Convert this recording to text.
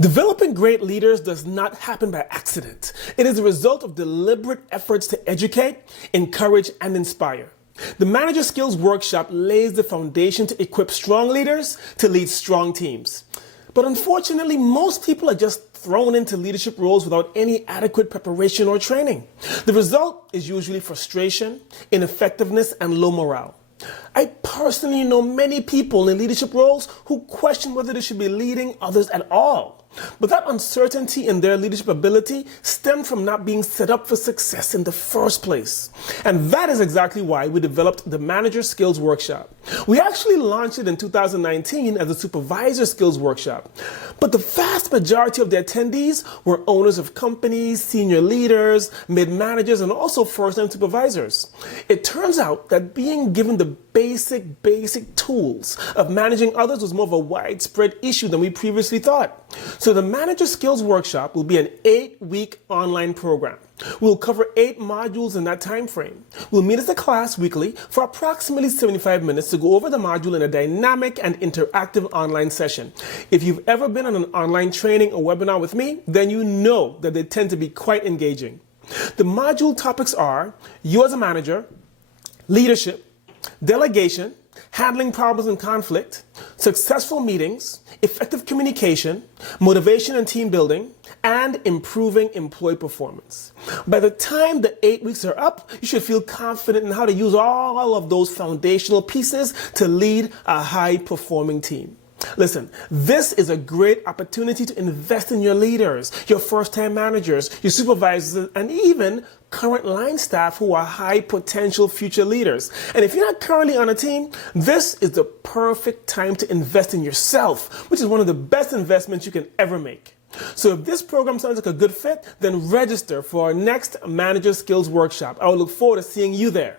Developing great leaders does not happen by accident. It is a result of deliberate efforts to educate, encourage, and inspire. The Manager Skills Workshop lays the foundation to equip strong leaders to lead strong teams. But unfortunately, most people are just thrown into leadership roles without any adequate preparation or training. The result is usually frustration, ineffectiveness, and low morale. I personally know many people in leadership roles who question whether they should be leading others at all. But that uncertainty in their leadership ability stemmed from not being set up for success in the first place. And that is exactly why we developed the Manager Skills Workshop. We actually launched it in 2019 as a Supervisor Skills Workshop. But the vast majority of the attendees were owners of companies, senior leaders, mid-managers, and also first-time supervisors. It turns out that being given the basic tools of managing others was more of a widespread issue than we previously thought. So the Manager Skills Workshop will be an 8-week online program. We'll cover 8 modules in that time frame. We'll meet as a class weekly for approximately 75 minutes to go over the module in a dynamic and interactive online session. If you've ever been on an online training or webinar with me, then you know that they tend to be quite engaging. The module topics are you as a manager, leadership, delegation, handling problems and conflict, successful meetings, effective communication, motivation and team building, and improving employee performance. By the time the 8 weeks are up, you should feel confident in how to use all of those foundational pieces to lead a high-performing team. Listen, this is a great opportunity to invest in your leaders, your first-time managers, your supervisors, and even current line staff who are high potential future leaders. And if you're not currently on a team, this is the perfect time to invest in yourself, which is one of the best investments you can ever make. So if this program sounds like a good fit, then register for our next Manager Skills Workshop. I will look forward to seeing you there.